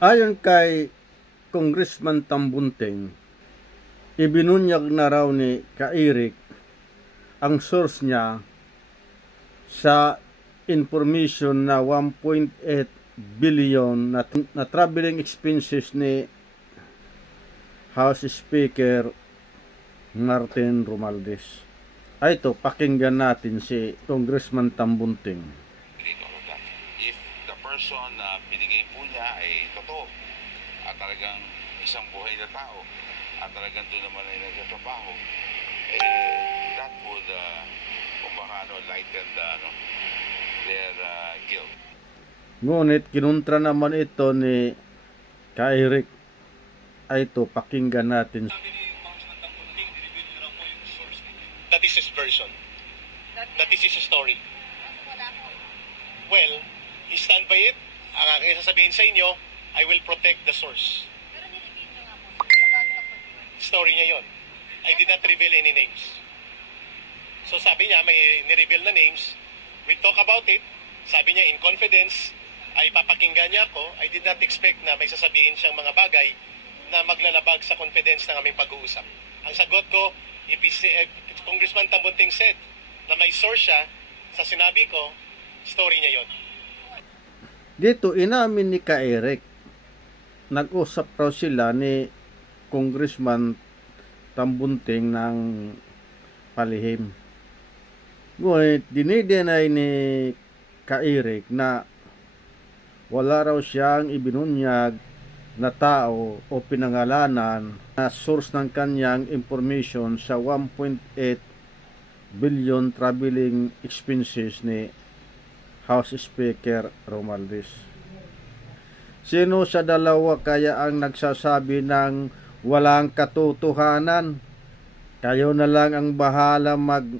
Ayon kay Congressman Tambunting, ibinunyag na raw ni Ka-Eric ang source niya sa information na 1.8 billion na traveling expenses ni House Speaker Martin Romualdez. Ay ito, pakinggan natin si Congressman Tambunting. If the person na binigay po niya ay totoo at talagang isang buhay na tao at talagang doon naman ay nagtatrabaho, that would lighten their guilt. Ngunit kinuntra naman ito ni Ka-Eric. Ay ito, pakinggan natin. That is his version. That is his story. Well, he stand by it. Ang aking sasabihin sa inyo, I will protect the source. Story niya yon. I did not reveal any names. So sabi niya, may nireveal na names. We talk about it. Sabi niya, in confidence, ay papakinggan niya ako. I did not expect na may sasabihin siyang mga bagay na maglalabag sa confidence ng aming pag-uusap. Ang sagot ko, if Congressman Tambunting said na may source siya sa sinabi ko, story niya yon. Dito, inamin ni Ka-Eric, nag-usap raw sila ni Congressman Tambunting ng palihim. Ngunit dinidenay ni Ka-Eric na wala raw siyang ibinunyag na tao o pinangalanan na source ng kanyang information sa 1.8 billion traveling expenses ni House Speaker Romualdez. Sino sa dalawa kaya ang nagsasabi ng walang katotohanan? Kayo na lang ang bahala magbalanse.